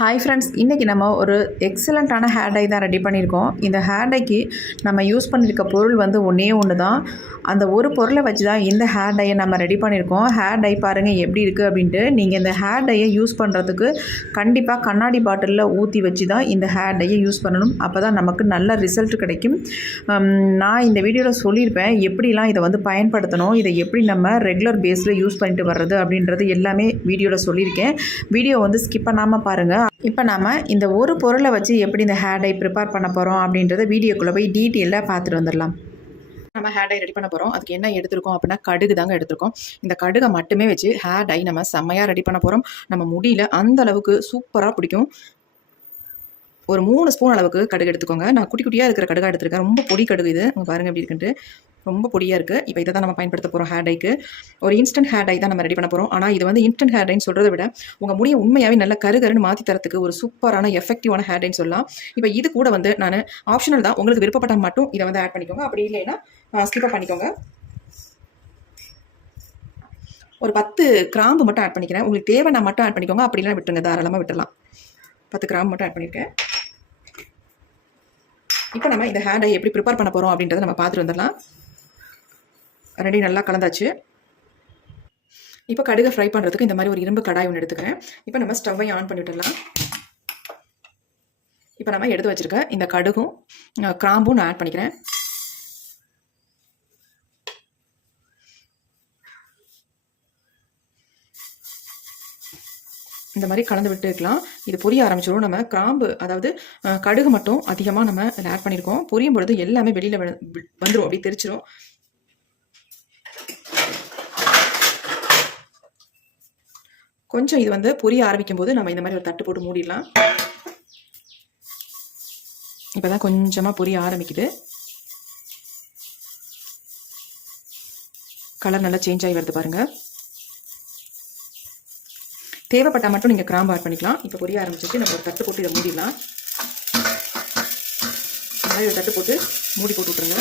Hi friends, இன்றைக்கி நம்ம ஒரு எக்ஸலண்ட்டான ஹேர் டை தான் ரெடி பண்ணியிருக்கோம். இந்த ஹேர் டைக்கு நம்ம யூஸ் பண்ணியிருக்க பொருள் வந்து ஒன்றே ஒன்று தான். அந்த ஒரு பொருளை வச்சு தான் இந்த ஹேர் டையை நம்ம ரெடி பண்ணியிருக்கோம். ஹேர் டை பாருங்கள் எப்படி இருக்குது அப்படின்ட்டு. நீங்கள் இந்த ஹேர் டையை யூஸ் பண்ணுறதுக்கு கண்டிப்பாக கண்ணாடி பாட்டிலில் ஊற்றி வச்சு தான் இந்த ஹேர் டையை யூஸ் பண்ணணும். அப்போ தான் நமக்கு நல்ல ரிசல்ட் கிடைக்கும். நான் இந்த வீடியோவில் சொல்லியிருப்பேன் எப்படிலாம் இதை வந்து பயன்படுத்தணும், இதை எப்படி நம்ம ரெகுலர் பேஸில் யூஸ் பண்ணிட்டு வர்றது அப்படின்றது எல்லாமே வீடியோவில் சொல்லியிருக்கேன். வீடியோ வந்து ஸ்கிப் பண்ணாமல் பாருங்கள். இப்போ நாம் இந்த ஒரு பொருளை வச்சு எப்படி இந்த ஹேர் டை ப்ரிப்பேர் பண்ண போகிறோம் அப்படின்றத வீடியோக்குள்ளே போய் டீட்டெயிலாக பார்த்துட்டு வந்துடலாம். நம்ம ஹேர் டை ரெடி பண்ண போகிறோம். அதுக்கு என்ன எடுத்துருக்கோம் அப்படின்னா கடுகு தாங்க எடுத்துருக்கோம். இந்த கடுகை மட்டுமே வச்சு ஹேர் டை நம்ம செம்மையாக ரெடி பண்ண போகிறோம். நம்ம முடியல அந்த அளவுக்கு சூப்பராக பிடிக்கும். ஒரு 3 ஸ்பூன் அளவுக்கு கடுகு எடுத்துக்கோங்க. நான் குட்டி குட்டியாக இருக்கிற கடுகாக எடுத்துருக்கேன். ரொம்ப பொடி கடுகு இது. பாருங்கள் எப்படி இருக்குன்ட்டு ரொம்ப பொடியாக இருக்குது. இப்போ இதை தான் நம்ம பயன்படுத்த போகிறோம் ஹேர் டைக்கு. ஒரு இன்ஸ்டன்ட் ஹேர் டை தான் நம்ம ரெடி பண்ண போகிறோம். ஆனால் இது வந்து இன்ஸ்டன்ட் ஹேர் டைன்னு சொல்கிறத விட உங்கள் முடியை உண்மையாகவே நல்ல கருகருன்னு மாற்றி தரத்துக்கு ஒரு சூப்பரான எஃபெக்டிவான ஹேர் டைன்னு சொல்லலாம். இப்போ இது கூட வந்து நான் ஆப்ஷனல் தான், உங்களுக்கு விருப்பப்பட்டால் மட்டும் இதை வந்து ஆட் பண்ணிக்கோங்க. அப்படி இல்லைன்னா ஸ்கிப் பண்ணிக்கோங்க. ஒரு 10 கிராம்பு மட்டும் ஆட் பண்ணிக்கிறேன். உங்களுக்கு தேவைன்னா மட்டும் ஆட் பண்ணிக்கோங்க. அப்படிலாம் விட்டுருங்க, தாராளமாக விட்டுடலாம். 10 கிராம்பு மட்டும் ஆட் பண்ணியிருக்கேன். இப்போ நம்ம இந்த ஹேர் டை எப்படி ப்ரிப்பேர் பண்ண போகிறோம் அப்படின்றத நம்ம பார்த்துட்டு வந்துடலாம். ரெடி நல்லா கலந்தாச்சு. இப்போ கடுகை ஃப்ரை பண்ணுறதுக்கு இந்த மாதிரி ஒரு இரும்பு கடாய் ஒன்று எடுத்துக்கிறேன். இப்போ நம்ம ஸ்டவ்வை ஆன் பண்ணி விட்டுடலாம். இப்போ நம்ம எடுத்து வச்சுருக்க இந்த கடுகும் கிராம்பும் நான் ஆட் பண்ணிக்கிறேன். இந்த மாதிரி கலந்து விட்டுக்கலாம். இது பொரிய ஆரம்பிச்சிடும். நம்ம கிராம்பு அதாவது கடுகு மட்டும் அதிகமாக நம்ம ஆட் பண்ணியிருக்கோம். பொரியும் பொழுது எல்லாமே வெளியில் வந்துடும், அப்படி தெரிச்சிடும். கொஞ்சம் இது வந்து பொரிய ஆரம்பிக்கும் போது நம்ம இந்த மாதிரி ஒரு தட்டு போட்டு மூடிடலாம். இப்போ தான் கொஞ்சமாக பொரிய ஆரம்பிக்குது. கலர் நல்லா சேஞ்ச் ஆகி வருது பாருங்கள். தேவைப்பட்டால் மட்டும் நீங்கள் கிராம்பு ஆட் பண்ணிக்கலாம். இப்போ பொரிய ஆரம்பிச்சிட்டு நம்ம ஒரு தட்டு போட்டு இதை மூடிடலாம். இந்த மாதிரி ஒரு தட்டு போட்டு மூடி போட்டு விட்ருங்க.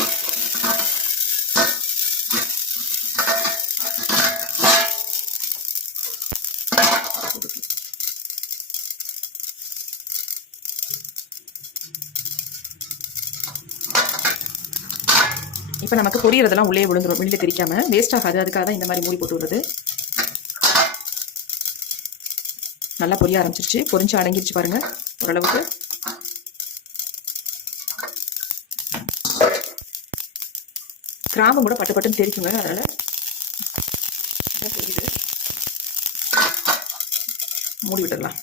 இப்போ நமக்கு பொரியறதெல்லாம் உள்ளே விழுந்துடும், வெளியில் தெரிக்காமல் வேஸ்ட் ஆகாது. அதுக்காக தான் இந்த மாதிரி மூடி போட்டு விடுறது. நல்லா பொரிய ஆரம்பிச்சிருச்சு, பொரிஞ்சு அடங்கிருச்சு பாருங்கள் ஓரளவுக்கு. கிராம்பம் கூட பட்டு பட்டுன்னு தெரிக்குங்க, அதனால் தெரியுது. மூடி விட்டுடலாம்.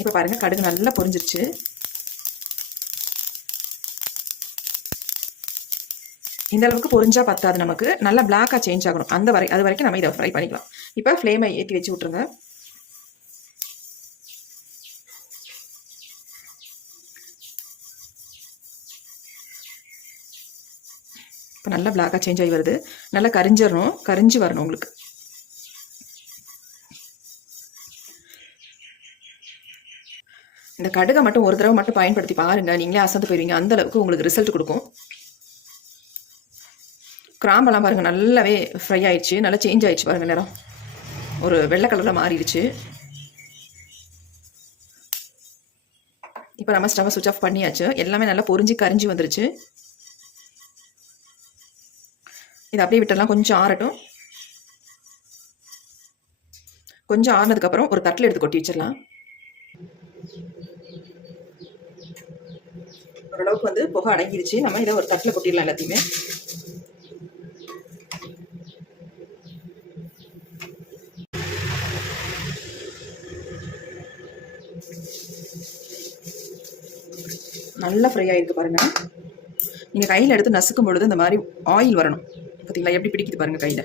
இப்போ பாருங்கள் கடுகு நல்லா பொரிஞ்சிருச்சு. இந்த அளவுக்கு பொரிஞ்சா பத்தாது, நமக்கு நல்லா பிளாக்காக சேஞ்ச் ஆகணும். அது வரைக்கும் நம்ம இதை ஃப்ரை பண்ணிக்கலாம். இப்போ ஃப்ளேமை ஏற்றி வச்சு விட்ருங்க. இப்போ நல்லா பிளாக்காக சேஞ்ச் ஆகி வருது. நல்லா கரிஞ்சு வரணும் உங்களுக்கு. இந்த கடுகை மட்டும் ஒரு தடவை மட்டும் பயன்படுத்தி பாருங்கள், நீங்களே அசந்து போயிருவீங்க. அந்த அளவுக்கு உங்களுக்கு ரிசல்ட் கொடுக்கும். கிராம்பெல்லாம் பாருங்கள் நல்லாவே ஃப்ரை ஆயிடுச்சு, நல்லா சேஞ்ச் ஆயிடுச்சு பாருங்கள். நேரம் ஒரு வெள்ளை கலரில் மாறிடுச்சு. இப்போ நம்ம ஸ்டவ் சுவிட்ச் ஆஃப் பண்ணியாச்சு. எல்லாமே நல்லா பொரிஞ்சு கரிஞ்சு வந்துருச்சு. இதை அப்படியே விட்டுடலாம், கொஞ்சம் ஆறட்டும். கொஞ்சம் ஆறினதுக்கப்புறம் ஒரு தட்டில் எடுத்து கொட்டி வச்சிடலாம். ஓரளவுக்கு வந்து புகை அடங்கிருச்சு. நம்ம இதை ஒரு தட்டில் கொட்டிடலாம் எல்லாத்தையுமே. நல்லா ஃப்ரை ஆகிருக்கு பாருங்கள். நீங்கள் கையில் எடுத்து நசுக்கும் பொழுது இந்த மாதிரி ஆயில் வரணும். பார்த்தீங்களா எப்படி பிடிக்குது பாருங்கள் கையில்.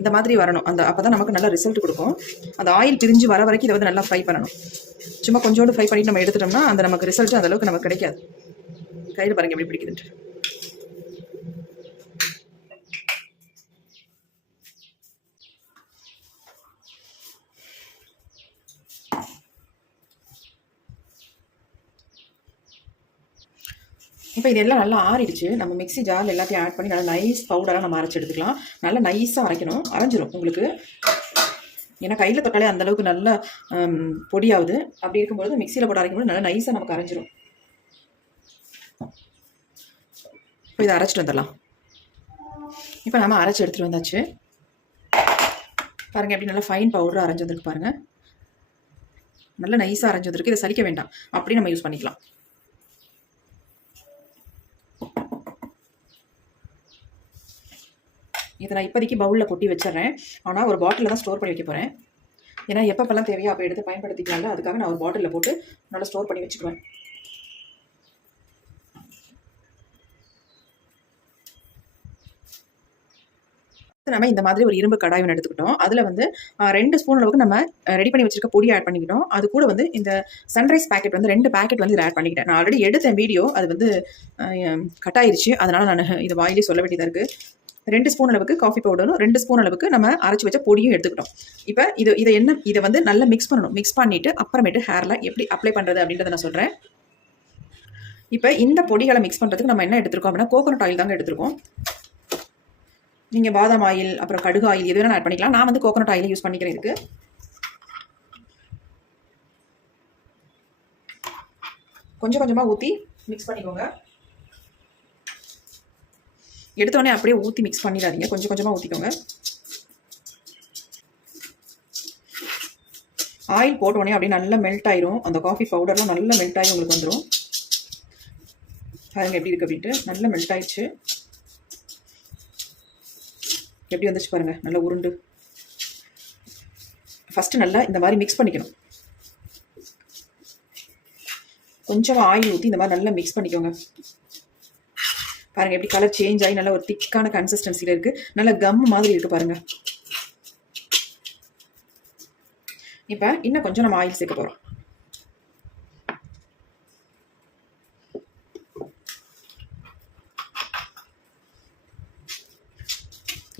இந்த மாதிரி வரணும். அப்போ தான் நமக்கு நல்ல ரிசல்ட் கொடுக்கும். அந்த ஆயில் பிரிஞ்சு வர வரைக்கும் இதை வந்து நல்லா ஃப்ரை பண்ணணும். சும்மா கொஞ்சோண்டு ஃப்ரை பண்ணிட்டு நம்ம எடுத்துட்டோம்னா அந்த நமக்கு ரிசல்ட் அந்த அளவுக்கு நமக்கு கிடைக்காது. கையில் பாருங்கள் எப்படி பிடிக்குதுன்ட்டு. இப்போ இதெல்லாம் நல்லா ஆறிடுச்சு. நம்ம மிக்ஸி ஜாரில் எல்லாத்தையும் ஆட் பண்ணி நல்லா நைஸ் பவுடராக நம்ம அரைச்சி எடுத்துக்கலாம். நல்லா நைஸாக அரைக்கணும், அரைஞ்சிரும் உங்களுக்கு. ஏன்னா கையில் தொட்டாலே அந்தளவுக்கு நல்லா பொடியாகுது. அப்படி இருக்கும்போது மிக்சியில் போட்டு அரைக்கும்போது நல்லா நைஸாக நமக்கு அரைஞ்சிரும். இப்போ இதை அரைச்சிட்டு வந்துடலாம். இப்போ நம்ம அரைச்சி எடுத்துகிட்டு வந்தாச்சு. பாருங்கள் எப்படி நல்லா ஃபைன் பவுடர் அரைஞ்சி வந்துருக்கு பாருங்கள். நல்லா நைஸாக அரைஞ்சி வந்துருக்கு. இதை சலிக்க வேண்டாம், அப்படி நம்ம யூஸ் பண்ணிக்கலாம். இதை நான் இப்போதைக்கு பவுலில் கொட்டி வச்சிடறேன். ஆனால் ஒரு பாட்டிலில் தான் ஸ்டோர் பண்ணி வைக்க போகிறேன். ஏன்னா எப்பப்பெல்லாம் தேவையோ அப்போ எடுத்து பயன்படுத்திக்கலாம்ல, அதுக்காக நான் ஒரு பாட்டிலில் போட்டு நல்லா ஸ்டோர் பண்ணி வச்சுக்குவேன். நம்ம இந்த மாதிரி ஒரு இரும்பு கடாய் ஒன்று எடுத்துக்கிட்டோம். அதில் வந்து 2 ஸ்பூன் அளவுக்கு நம்ம ரெடி பண்ணி வச்சிருக்க பொடி ஆட் பண்ணிக்கிட்டோம். அது கூட வந்து இந்த சன்ரைஸ் பேக்கெட் வந்து 2 பேக்கெட் வந்து இதை ஆட் பண்ணிக்கிட்டேன். நான் ஆல்ரெடி எடுத்த வீடியோ அது வந்து கட் ஆயிடுச்சு. அதனால் நான் இது வாயிலே சொல்ல வேண்டியதாக இருக்குது. 2 ஸ்பூன் அளவுக்கு காஃபி பவுடரும் 2 ஸ்பூன் அளவுக்கு நம்ம அரைச்சி வச்ச பொடியும் எடுத்துக்கிட்டோம். இப்போ இதை வந்து நல்லா மிக்ஸ் பண்ணணும். மிக்ஸ் பண்ணிவிட்டு அப்புறமேட்டு ஹேரில் எப்படி அப்ளை பண்ணுறது அப்படின்றத நான் சொல்கிறேன். இப்போ இந்த பொடிகளை மிக்ஸ் பண்ணுறதுக்கு நம்ம என்ன எடுத்துருக்கோம் அப்படின்னா கோகோனட் ஆயில் தாங்க எடுத்துருக்கோம். நீங்கள் பாதாம் ஆயில் அப்புறம் கடுகு ஆயில் எது வேணால் ஆட் பண்ணிக்கலாம். நான் வந்து கோகோனட் ஆயில் யூஸ் பண்ணிக்கிறேன். இதுக்கு கொஞ்சம் கொஞ்சமாக ஊற்றி மிக்ஸ் பண்ணிக்கோங்க. எடுத்தோடனே அப்படியே ஊற்றி மிக்ஸ் பண்ணிடாதீங்க, கொஞ்சம் கொஞ்சமாக ஊற்றிக்கோங்க. ஆயில் போட்டோடனே அப்படியே நல்லா மெல்ட் ஆயிரும். அந்த காஃபி பவுடர்லாம் நல்லா மெல்ட் ஆகி உங்களுக்கு வந்துடும். பாருங்கள் எப்படி இருக்குது அப்படின்ட்டு. நல்லா மெல்ட் ஆயிடுச்சு. எப்படி வந்துச்சு பாருங்கள், நல்லா உருண்டு. ஃபஸ்ட்டு நல்லா இந்த மாதிரி மிக்ஸ் பண்ணிக்கணும். கொஞ்சம் ஆயில் ஊற்றி இந்த மாதிரி நல்லா மிக்ஸ் பண்ணிக்கோங்க. பாருங்கள் எப்படி கலர் சேஞ்ச் ஆகி நல்லா ஒரு திக்கான கன்சிஸ்டன்சியில் இருக்குது. நல்லா கம் மாதிரி இருக்குது பாருங்கள். இப்போ இன்னும் கொஞ்சம் நம்ம ஆயில் சேர்க்க போகிறோம்.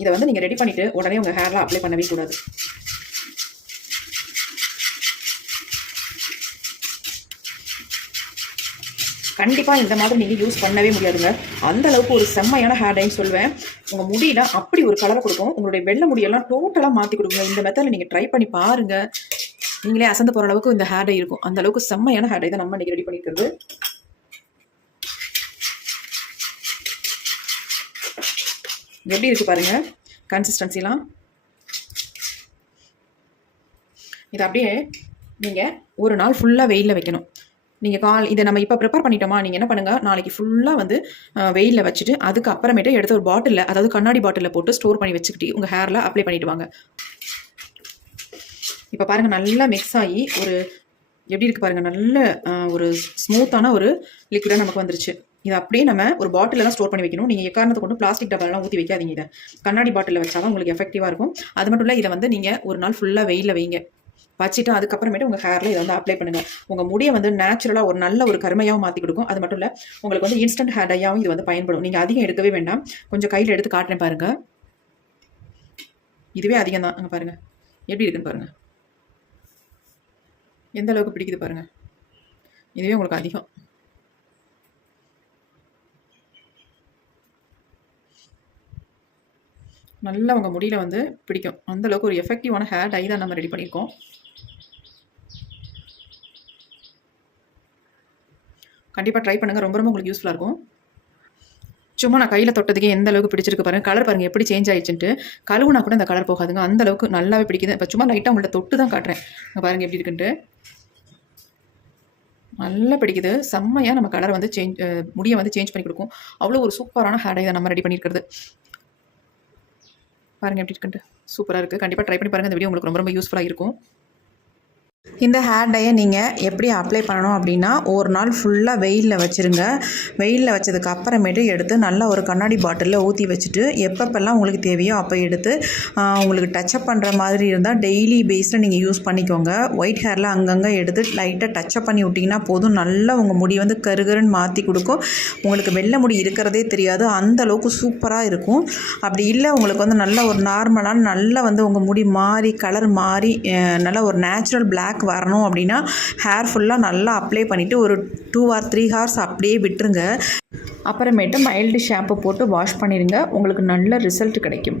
இதை வந்து நீங்கள் ரெடி பண்ணிவிட்டு உடனே உங்கள் ஹேரில் அப்ளை பண்ணவே கூடாது. கண்டிப்பாக இந்த மாதிரி நீங்கள் யூஸ் பண்ணவே முடியாதுங்க. அந்த அளவுக்கு ஒரு செம்மையான ஹேர் டைன்னு சொல்லுவேன். உங்கள் முடியில் அப்படி ஒரு கலரை கொடுக்கும். உங்களுடைய வெள்ளை முடியெல்லாம் டோட்டலாக மாற்றி கொடுக்குங்க. இந்த மெத்தடில் நீங்கள் ட்ரை பண்ணி பாருங்கள். நீங்களே அசந்து போகிற அளவுக்கு இந்த ஹேர் டை இருக்கும். அந்த அளவுக்கு செம்மையான ஹேர் டை தான் நம்ம இன்றைக்கி ரெடி பண்ணிக்கிறது. எப்படி இருக்குது பாருங்கள் கன்சிஸ்டன்சிலாம். இது அப்படியே நீங்கள் ஒரு நாள் ஃபுல்லாக வெயிலில் வைக்கணும். நீங்கள் இதை நம்ம இப்போ ப்ரிப்பேர் பண்ணிட்டோமா, நீங்கள் என்ன பண்ணுங்கள், நாளைக்கு ஃபுல்லாக வந்து வெயிலில் வச்சுட்டு அதுக்கப்புறமேட்டு எடுத்து ஒரு பாட்டிலில், அதாவது கண்ணாடி பாட்டிலில் போட்டு ஸ்டோர் பண்ணி வச்சுக்கிட்டு உங்கள் ஹேரில் அப்ளை பண்ணிவிட்டு வாங்க. இப்போ பாருங்கள் நல்லா மிக்ஸ் ஆகி ஒரு எப்படி இருக்குது பாருங்கள், நல்ல ஒரு ஸ்மூத்தான ஒரு லிக்விடாக நமக்கு வந்துருச்சு. இதை அப்படியே நம்ம ஒரு பாட்டிலில் தான் ஸ்டோர் பண்ணி வைக்கணும். நீங்கள் எக்காரணத்தை கொண்டு பிளாஸ்டிக் டப்பாலாம் ஊற்றி வைக்காதீங்க. இதை கண்ணாடி பாட்டிலில் வச்சா தான் உங்களுக்கு எஃபெக்டிவாக இருக்கும். அது மட்டும் இல்லை, இதை வந்து நீங்கள் ஒரு நாள் ஃபுல்லாக வெயிலில் வைங்க. வச்சுட்டு அதுக்கப்புறமேட்டு உங்கள் ஹேரில் இதை வந்து அப்ளை பண்ணுங்கள். உங்கள் முடியை வந்து நேச்சுரலாக ஒரு நல்ல ஒரு கருமையாகவும் மாற்றி கொடுக்கும். அது மட்டும் இல்லை, உங்களுக்கு வந்து இன்ஸ்டன்ட் ஹேர் டையாகவும் இது வந்து பயன்படும். நீங்கள் அதிகம் எடுக்கவே வேண்டாம். கொஞ்சம் கையில் எடுத்து காட்டுறேன் பாருங்கள். இதுவே அதிகம் தான். அங்கே பாருங்கள் எப்படி இருக்குன்னு பாருங்கள். எந்த அளவுக்கு பிடிக்குது பாருங்கள். இதுவே உங்களுக்கு அதிகம். நல்லா உங்கள் முடியில் வந்து பிடிக்கும். அந்தளவுக்கு ஒரு எஃபெக்டிவான ஹேர் டை தான் நம்ம ரெடி பண்ணியிருக்கோம். கண்டிப்பாக ட்ரை பண்ணுங்கள். ரொம்ப ரொம்ப உங்களுக்கு யூஸ்ஃபுல்லாக இருக்கும். சும்மா நான் கையில் தொட்டதுக்கே எந்த அளவுக்கு பிடிச்சிருக்கு பாருங்கள். கலர் பாருங்கள் எப்படி சேஞ்ச் ஆகிடுச்சுன்ட்டு. கழுவுனா கூட இந்த கலர் போகாதுங்க. அந்தளவுக்கு நல்லாவே பிடிக்குது. இப்போ சும்மா லைட்டாக உங்கள்கிட்ட தொட்டு தான் காட்டுறேன். இங்கே பாருங்கள் எப்படி இருக்குன்ட்டு. நல்லா பிடிக்குது. செம்மையாக நம்ம கலரை வந்து முடியை வந்து சேஞ்ச் பண்ணி கொடுக்கும். அவ்வளோ ஒரு சூப்பரான ஹேர் டை தான் நம்ம ரெடி பண்ணியிருக்கிறது. பாருங்கள் எப்படி இருக்குன்ட்டு. சூப்பராக இருக்குது. கண்டிப்பாக ட்ரை பண்ணி பாருங்கள். இந்த வீடியோ உங்களுக்கு ரொம்ப ரொம்ப யூஸ்ஃபுல்லாக இருக்கும். இந்த ஹேர் டையை நீங்கள் எப்படி அப்ளை பண்ணணும் அப்படின்னா, ஒரு நாள் ஃபுல்லாக வெயிலில் வச்சுருங்க. வெயிலில் வச்சதுக்கு அப்புறமேட்டு எடுத்து நல்லா ஒரு கண்ணாடி பாட்டிலில் ஊற்றி வச்சுட்டு எப்பப்பெல்லாம் உங்களுக்கு தேவையோ அப்போ எடுத்து உங்களுக்கு டச்சப் பண்ணுற மாதிரி இருந்தால் டெய்லி பேஸில் நீங்கள் யூஸ் பண்ணிக்கோங்க. ஒயிட் ஹேரில் அங்கங்கே எடுத்து லைட்டாக டச்சப் பண்ணி விட்டிங்கன்னா போதும். நல்லா உங்கள் முடி வந்து கருகருன்னு மாற்றி கொடுக்கும். உங்களுக்கு வெள்ளை முடி இருக்கிறதே தெரியாது. அந்த அளவுக்கு சூப்பராக இருக்கும். அப்படி இல்லை உங்களுக்கு வந்து நல்ல ஒரு நார்மலான நல்லா வந்து உங்கள் முடி மாறி கலர் மாறி நல்ல ஒரு நேச்சுரல் பிளாக் பேக் வரணும் அப்படின்னா ஹேர் ஃபுல்லாக நல்லா அப்ளை பண்ணிவிட்டு ஒரு 2 or 3 ஹார்ஸ் அப்படியே விட்டுருங்க. அப்புறமேட்டு மைல்டு ஷாம்பு போட்டு வாஷ் பண்ணிடுங்க. உங்களுக்கு நல்ல ரிசல்ட் கிடைக்கும்.